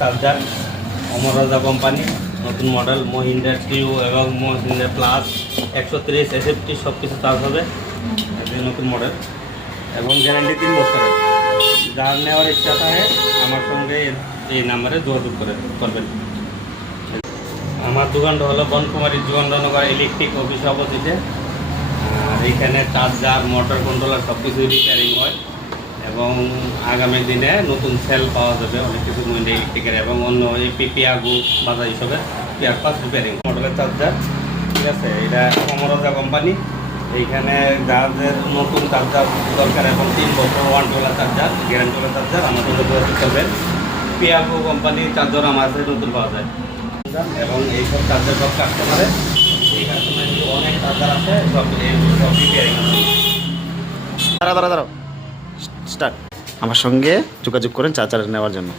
Charger অমর রাজা company নতুন model Mahindra টিউ এবং মহিন্দ্রা প্লাস 130 এসএফটি সব কিছু চার্জ হবে। নতুন মডেল এবং গ্যারান্টি 3 বছরের। যার নেওয়ার ইচ্ছা থাকে আমার সঙ্গে এই নাম্বারে যোগাযোগ করবেন। আমার দোকানটা হলো বনকুমারী যুগন্ধনগর ইলেকট্রিক অফিস অপোজিটে। এইখানে চার্জার মোটর কন্ট্রোলার সব কিছু রিপেয়ারিং হয় এবং আগামী দিনে নতুন সেল পাওয়া যাবে অনেক কিছু মহিন্দ্রা ইলেকট্রিকের এবং অন্য এপি পিয়াগু বাজার হিসাবে পিয়ার পাস রিপেয়ারিং মডেলের চার্জার। ঠিক আছে, এটা অমরজা কোম্পানি। এইখানে যাদের নতুন চার্জার দরকার এবং 3 বছর ওয়ারেন্টিওয়ালা চার্জার গ্যারান্টিওয়ালা চার্জার আমাদের যোগাযোগ করবেন। পিয়াগু কোম্পানির চার্জার আমার কাছে নতুন পাওয়া যায় এবং এইসব চার্জার সব কাস্টমারে এই কাস্টমার অনেক চার্জার আছে সব রিপেয়ারিং আছে। দাঁড়াও স্টার্ট। আমার সঙ্গে যোগাযোগ করেন চার্জার নেওয়ার জন্য।